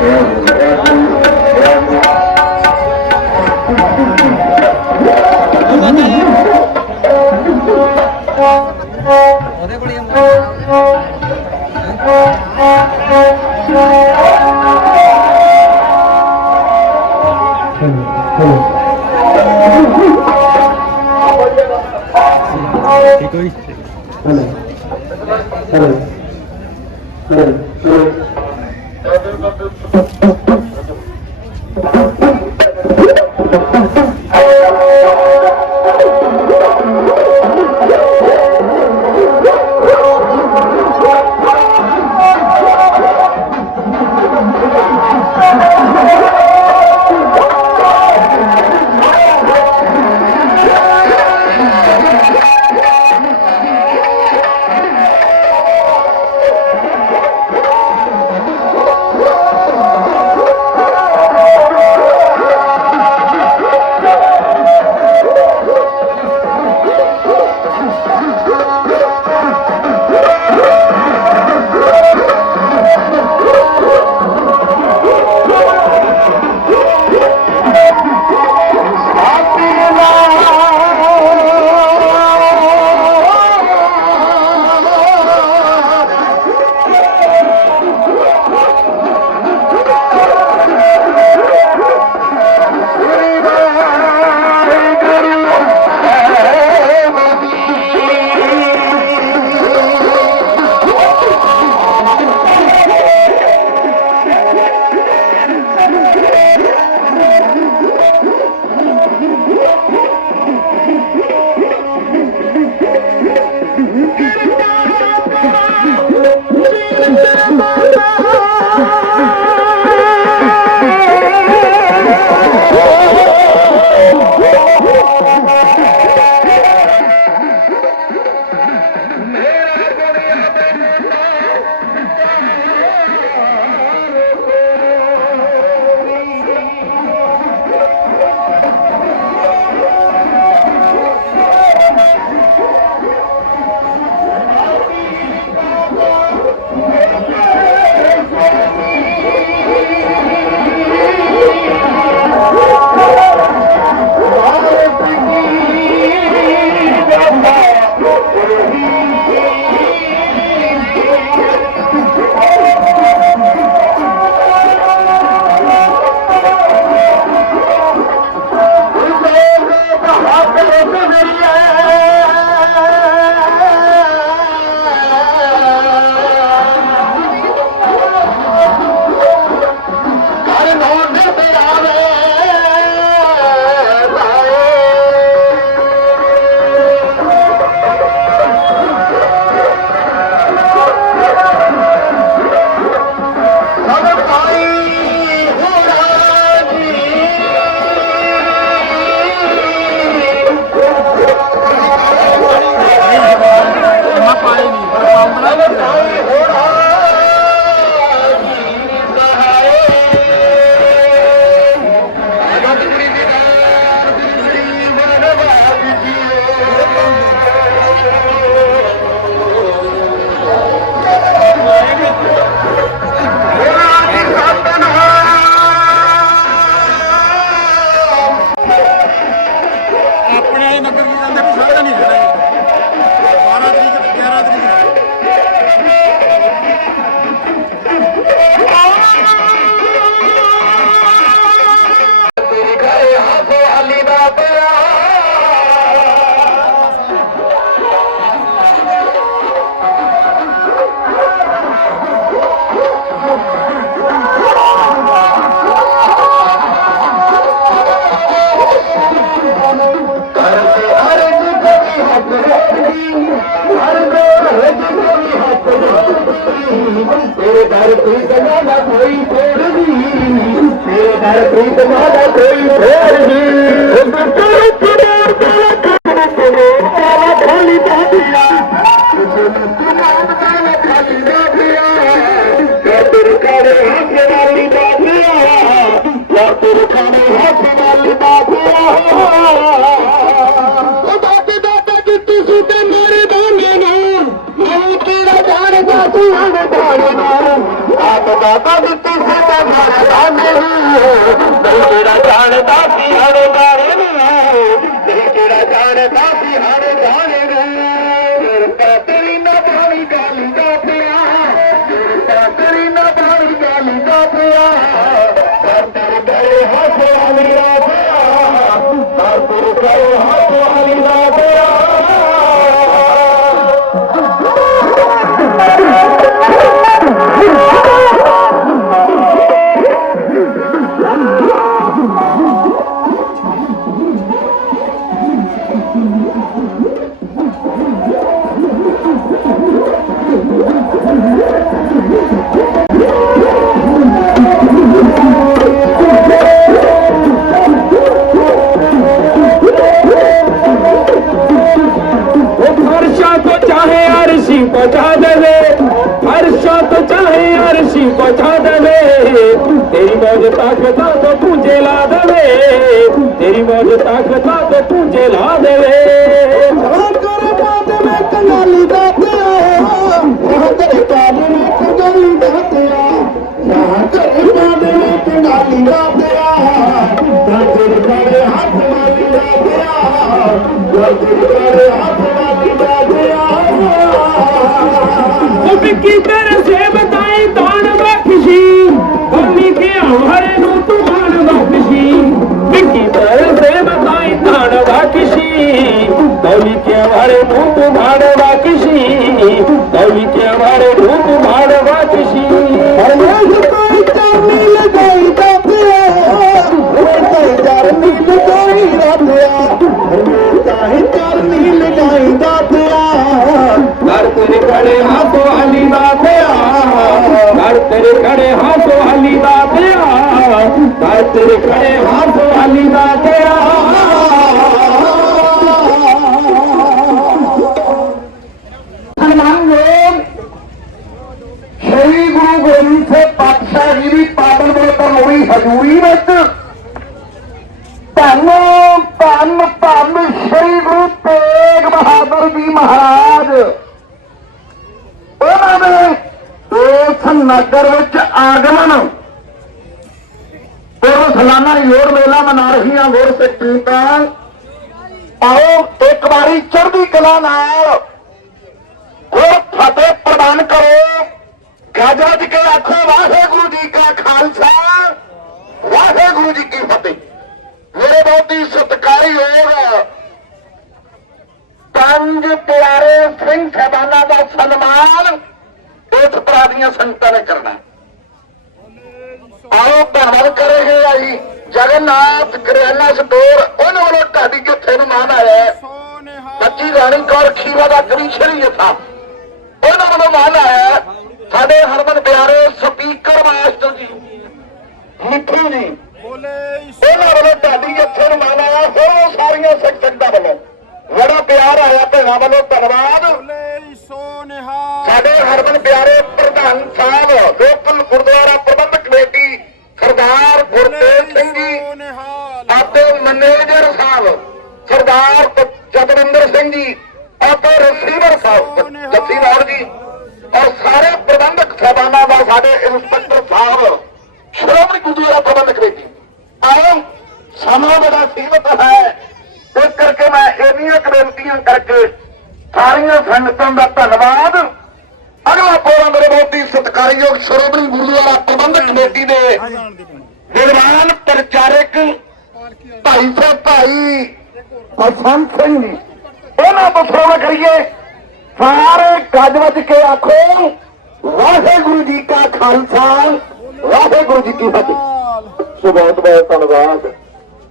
Yeah. ¡Ah! ਆਪਣੇ ਨਗਰ ਕੀ ਕਹਿੰਦੇ ਵੀ ਨਹੀਂ ਰਹਿਣਾ 12 ਤਰੀਕ ਤੇ 11 ਤਰੀਕ ਤੇਰੇ ਦਰ ਪ੍ਰੀਤ ਨਾ ਕੋਈ ਫੇਰ ਨਹੀਂ ਤੇਰੇ ਦਰ ਪ੍ਰੀਤ ਨਾ ਕੋਈ ਫੇਰ ਨਹੀਂ ਧੀਆਂ ਦੇ ਬਾਣੇ ਨੂੰ ਆਪ ਦਾਤਾ ਦਿੱਤੀ ਸੀ ਤਾਂ ਮਾਰਦਾ ਨਹੀਂ। ਹੈ ਤੇਰਾ ਜਾਣਦਾ ਧੀਆਂ ਦੇ ਬਾਣੇ ਪੂਜੇ ਲਾ ਦੇਵੇ ਤੇਰੀ ਮੌਜ ਤਾਕਤ ਲਾ ਕੇ ਪੂਜੇ ਲਾ ਦੇਵੇ। ਕਰ ਪਾਦੇ ਮੈਂ ਕਨਾਲੀ ਦਾ ਪਿਆ ਹਾਂ ਤੇਰੇ ਪਾਦੇ ਮੈਂ ਕਨਾਲੀ ਦਾ ਪਿਆ ਹਾਂ ਕਰ ਪਾਦੇ ਮੈਂ ਕਨਾਲੀ ਦਾ ਪਿਆ ਹਾਂ ਤੇਰੇ ਪਾਦੇ ਹੱਥ ਮਾਲੀ ਦਾ ਪਿਆ ਤੇਰੇ ਪਾਦੇ ਹੱਥ ਮਾਲੀ ਦਾ ਪਿਆ। ਉਹ ਕੀ ਤੇਰੇ ਸੇਵ ਤਾਈ ਦਾਨ ਬਖਸ਼ੀ ਉਹ ਲਿਖਿਆ ਹਰ ਕੋਈ ਚਰਨੀ ਲਗਾਈ ਦਾ ਚਰਨੀ ਲਗਾਈ ਦਾ ਪਿਆ ਹਰਮੇਸ਼ ਕੋਈ ਚਰਨੀ ਲਗਾਈ ਦਾ ਪਿਆ ਘਰ ਤੇਰੇ ਖੜੇ ਹੱਥੋਂ ਹਲੀ ਦਾ ਪਿਆ ਘਰ ਤੇਰੇ ਹਜ਼ੂਰੀ ਵਿੱਚ ਧੰਨ ਧੰਨ ਧੰਨ ਸ਼੍ਰੀ ਗੁਰੂ ਤੇਗ ਬਹਾਦਰ ਜੀ ਮਹਾਰਾਜ। ਉਹਨਾਂ ਦੇ ਇਸ ਨਗਰ ਵਿੱਚ ਆਗਮਨ ਉਹ ਸਾਲਾਨਾ ਯੋਰ ਮੇਲਾ ਮਨਾ ਰਹੀਆਂ ਗੁਰ ਸਿੱਖੀਆਂ ਆਓ ਇੱਕ ਵਾਰੀ ਚੜ੍ਹਦੀ ਕਲਾ ਨਾਲ ਗੁਰ ਫਤਿਹ ਪ੍ਰਦਾਨ ਕਰੋ ਗੱਜ ਵੱਜ ਕੇ ਆਖੋ ਵਾਹਿਗੁਰੂ ਜੀ ਕਾ ਖਾਲਸਾ ਵਾਹਿਗੁਰੂ ਜੀ ਕੀ ਫਤਿਹ ਮੇਰੇ ਬਹੁਤ ਹੀ ਸਤਿਕਾਰਯੋਗ ਪੰਜ ਪਿਆਰੇ ਸਿੰਘ ਸਾਹਿਬਾਨਾਂ ਦਾ ਸਨਮਾਨ ਇਸ ਤਰ੍ਹਾਂ ਦੀਆਂ ਸੰਗਤਾਂ ਨੇ ਕਰਨਾ ਆਓ ਧੰਨਵਾਦ ਕਰੇਗੇ ਆਈ ਜਗਨਨਾਥ ਕਰਿਆਨਾ ਸਟੋਰ ਉਹਨਾਂ ਵੱਲੋਂ ਤੁਹਾਡੀ ਕਿੱਥੇ ਨੂੰ ਮਾਨ ਆਇਆ ਹੈ ਬੱਚੀ ਰਾਣੀ ਕੌਰ ਖੀਵਾ ਦਾ ਕਮਿਸ਼ਨਰ ਜਥਾ ਉਹਨਾਂ ਵੱਲੋਂ ਮਾਨ ਆਇਆ ਹੈ। ਸਾਡੇ ਹਰਮਨ ਪਿਆਰੇ ਸਪੀਕਰ ਮਾਸਟਰ ਜੀ ਮਿੱਠੂ ਜੀ ਉਹਨਾਂ ਵੱਲੋਂ ਤੁਹਾਡੀ ਜੱਥੇ ਨੂੰ ਮਾਨ ਆਇਆ ਹੋਰ ਸਾਰੀਆਂ ਸਿੱਖ ਸੰਗਤਾਂ ਵੱਲੋਂ। ਬੜਾ ਪਿਆਰ ਆਇਆ ਭੈਣਾਂ ਵੱਲੋਂ ਧੰਨਵਾਦ। ਸਾਡੇ ਹਰਮਨ ਪਿਆਰੇ ਪ੍ਰਧਾਨ ਸਾਹਿਬ ਲੋਕਲ ਗੁਰਦੁਆਰਾ ਪ੍ਰਬੰਧਕ ਕਮੇਟੀ ਸਰਦਾਰ ਗੁਰਤੇਜ ਸਿੰਘ ਜੀ ਅਤੇ ਮੈਨੇਜਰ ਸਾਹਿਬ ਸਰਦਾਰ ਜਗਵਿੰਦਰ ਸਿੰਘ ਜੀ ਅਤੇ ਰਿਸੀਵਰ ਸਾਹਿਬ ਜੱਸੀ ਜੀ ਔਰ ਸਾਰੇ ਪ੍ਰਬੰਧਕ ਸਾਹਿਬਾਨਾਂ ਦਾ ਸਾਡੇ ਇੰਸਪੈਕਟਰ ਸਾਹਿਬ ਸ਼੍ਰੋਮਣੀ ਗੁਰਦੁਆਰਾ ਪ੍ਰਬੰਧਕ ਕਮੇਟੀ ਆਓ ਸਮਾਂ ਬੜਾ ਸੀਮਤ ਹੈ। ਇਸ ਕਰਕੇ ਮੈਂ ਇੰਨੀਆਂ ਬੇਨਤੀਆਂ ਕਰਕੇ ਸਾਰੀਆਂ ਸੰਗਤਾਂ ਦਾ ਧੰਨਵਾਦ। ਅਗਲਾ ਪ੍ਰੋਗਰਾਮ ਮੇਰੇ ਬਹੁਤ ਹੀ ਸਤਿਕਾਰਯੋਗ ਸ਼੍ਰੋਮਣੀ ਗੁਰਦੁਆਰਾ ਪ੍ਰਬੰਧਕ ਕਮੇਟੀ ਦੇ ਨਿਰਮਾਨ ਪ੍ਰਚਾਰਕ ਭਾਈ ਸਾਹਿਬ ਭਾਈ ਬਸੰਤ ਸਿੰਘ ਜੀ। ਉਹਨਾਂ ਤੋਂ ਸੋਣਾ ਕਰੀਏ। ਸਾਰੇ ਗੱਜ ਵੱਜ ਕੇ ਆਖੋ, ਵਾਹਿਗੁਰੂ ਜੀ ਕਾ ਖਾਲਸਾ, ਵਾਹਿਗੁਰੂ ਜੀ ਕੀ ਫਤਿਹ। ਸੋ ਬਹੁਤ ਬਹੁਤ ਧੰਨਵਾਦ।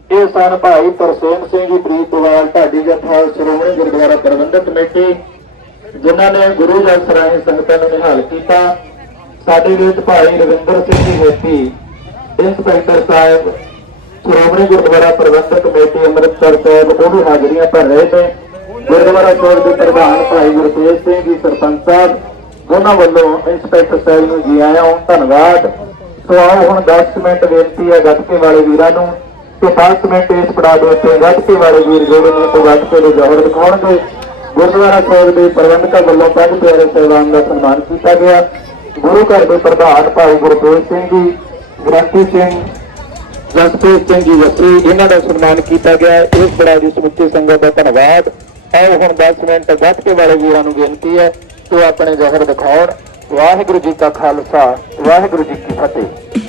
ਇਹ ਸਨ ਭਾਈ ਤਰਸੇਮ ਸਿੰਘ ਜੀ ਪ੍ਰੀਤਵਾਲ ਢਾਡੀ ਜਥਾ ਸ਼੍ਰੋਮਣੀ ਗੁਰਦੁਆਰਾ ਪ੍ਰਬੰਧਕ ਕਮੇਟੀ, ਜਿਨ੍ਹਾਂ ਨੇ ਗੁਰੂ ਜਨ ਰਾਹੀਂ ਸੰਗਤਾਂ ਨੂੰ ਨਿਹਾਲ ਕੀਤਾ। ਸਾਡੇ ਵਿੱਚ ਭਾਈ ਰਵਿੰਦਰ ਸਿੰਘ ਜੀ ਹੇਤੀ ਇੰਸਪੈਕਟਰ ਸਾਹਿਬ, ਸ਼੍ਰੋਮਣੀ ਗੁਰਦੁਆਰਾ ਪ੍ਰਬੰਧਕ ਕਮੇਟੀ, ਅੰਮ੍ਰਿਤਸਰ ਸਾਹਿਬ, ਉਹ ਵੀ ਹਾਜ਼ਰੀਆਂ ਭਰ ਰਹੇ ਨੇ। ਗੁਰਦੁਆਰਾ ਸਾਹਿਬ ਦੇ ਪ੍ਰਧਾਨ ਭਾਈ ਗੁਰਤੇਜ ਸਿੰਘ ਜੀ, ਸਰਪੰਚ ਸਾਹਿਬ, ਉਹਨਾਂ ਵੱਲੋਂ ਇੰਸਪੈਕਟਰ ਸਾਹਿਬ ਨੂੰ ਜੀ ਆਇਆਂ ਹੋਣ ਧੰਨਵਾਦ। ਸੋ ਆਓ ਹੁਣ 10 ਮਿੰਟ ਬੇਨਤੀ ਹੈ ਗੱਤਕੇ ਵਾਲੇ ਵੀਰਾਂ ਨੂੰ। ਤੇ 10 ਮਿੰਟ ਇਸ ਪੜਾ ਦੇ ਉੱਤੇ ਗੱਤਕੇ ਵਾਲੇ ਵੀਰ ਜਿਹੜੇ ਨੇ ਉਹ ਗੱਤਕੇ ਦੇ ਜੋਹਰ ਦਿਖਾਉਣਗੇ ਗੁਰਦੁਆਰਾ ਸਾਹਿਬ ਦੇ ਪ੍ਰਬੰਧਕਾਂ ਵੱਲੋਂ ਪੰਜ ਪਿਆਰੇ ਸਹਿਬਾਨ ਦਾ ਸਨਮਾਨ ਕੀਤਾ ਗਿਆ। ਗੁਰੂ ਘਰ ਦੇ ਪ੍ਰਧਾਨ ਭਾਈ ਗੁਰਤੇਜ ਸਿੰਘ ਜੀ, ਗ੍ਰੰਥੀ ਸਿੰਘ ਜਸਪ੍ਰੀਤ ਸਿੰਘ ਜੀ ਜਸਪ੍ਰੀ ਇਹਨਾਂ ਦਾ ਸਨਮਾਨ ਕੀਤਾ ਗਿਆ। ਇਸ ਬੜਾ ਦੀ ਸਮੁੱਚੀ ਸੰਗਤ ਦਾ ਧੰਨਵਾਦ। ਆਓ ਹੁਣ 10 ਮਿੰਟ ਗੱਤਕੇ ਵਾਲੇ ਵੀਰਾਂ ਨੂੰ ਬੇਨਤੀ ਹੈ ਕਿ ਉਹ ਆਪਣੇ ਜ਼ਹਿਰ ਦਿਖਾਉਣ। ਵਾਹਿਗੁਰੂ ਜੀ ਕਾ ਖਾਲਸਾ, ਵਾਹਿਗੁਰੂ ਜੀ ਕੀ ਫਤਿਹ।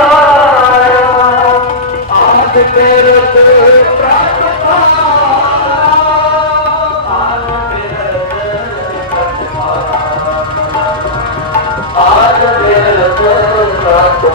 ਮੇਰੇ ਤੇ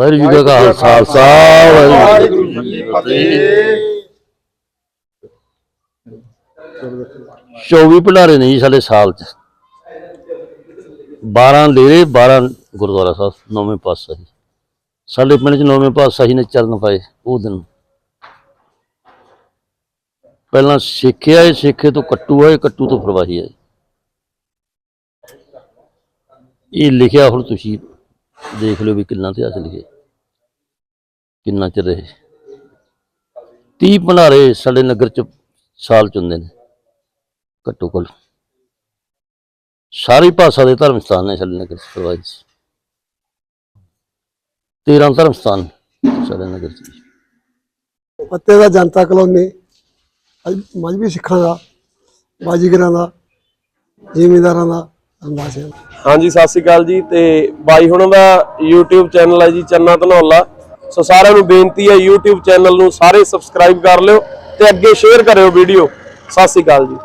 ਵਾਹਿਗੁਰੂ ਜੀ ਕਾ ਖਾਲਸਾ ਵਾਹਿਗੁਰੂ ਜੀ ਕੀ ਫਤਿਹ। 24 ਭੰਡਾਰੇ ਨੇ ਜੀ ਸਾਡੇ ਸਾਲ ਚ। 12 ਡੇਰੇ 12 ਗੁਰਦੁਆਰਾ ਸਾਹਿਬ ਨੌਵੇਂ ਪਾਤਸ਼ਾਹੀ। ਸਾਡੇ ਪਿੰਡ ਚ ਨੌਵੇਂ ਪਾਤਸ਼ਾਹੀ ਨੇ ਚਰਨ ਪਾਏ ਉਹ ਦਿਨ। ਪਹਿਲਾਂ ਸਿੱਖੇ ਆਏ ਸਿੱਖੇ ਤੋਂ ਕੱਟੂ ਆਏ ਕੱਟੂ ਤੋਂ ਪ੍ਰਵਾਹੀ ਆਏ। ਇਹ ਲਿਖਿਆ ਹੁਣ ਤੁਸੀਂ ਦੇਖ ਲਿਓ ਵੀ ਕਿੰਨਾ ਇਤਿਹਾਸ ਲਿਖੇ ਕਿੰਨਾ ਚਿਰ ਰਹੇ? 30 ਭੰਡਾਰੇ ਸਾਡੇ ਨਗਰ ਚ ਸਾਲ ਚ ਹੁੰਦੇ ਨੇ। ਘੱਟੋ ਘੱਟ ਸਾਰੀ ਭਾਸ਼ਾ ਦੇ ਧਰਮ ਸਥਾਨ ਨੇ ਸਾਡੇ ਨਗਰ ਚ ਪ੍ਰਵਾਹਿਤ 13 ਧਰਮ ਸਥਾਨ ਸਾਡੇ ਨਗਰ ਚ। ਪੱਤੇ ਦਾ ਜਨਤਾ ਕਲੋਨੀ ਅੱਜ ਮਜਬੀ ਸਿੱਖਾਂ ਦਾ ਬਾਜੀਗਰਾਂ ਦਾ ਜ਼ਿਮੀਂਦਾਰਾਂ ਦਾ ਹਾਂਜੀ ਸਤਿ ਸ਼੍ਰੀ ਅਕਾਲ ਜੀ ਤੇ ਬਾਈ ਹੁਣਾਂ ਦਾ YouTube ਚੈਨਲ ਹੈ ਜੀ ਚੰਨਾ ਧਨੌਲਾ। ਸੋ ਸਾਰਿਆਂ ਨੂੰ ਬੇਨਤੀ ਹੈ YouTube ਚੈਨਲ ਨੂੰ ਸਾਰੇ ਸਬਸਕ੍ਰਾਈਬ ਕਰ ਲਿਓ ਤੇ ਅੱਗੇ ਸ਼ੇਅਰ ਕਰਿਓ ਵੀਡੀਓ ਸਤਿ ਸ਼੍ਰੀ ਅਕਾਲ ਜੀ।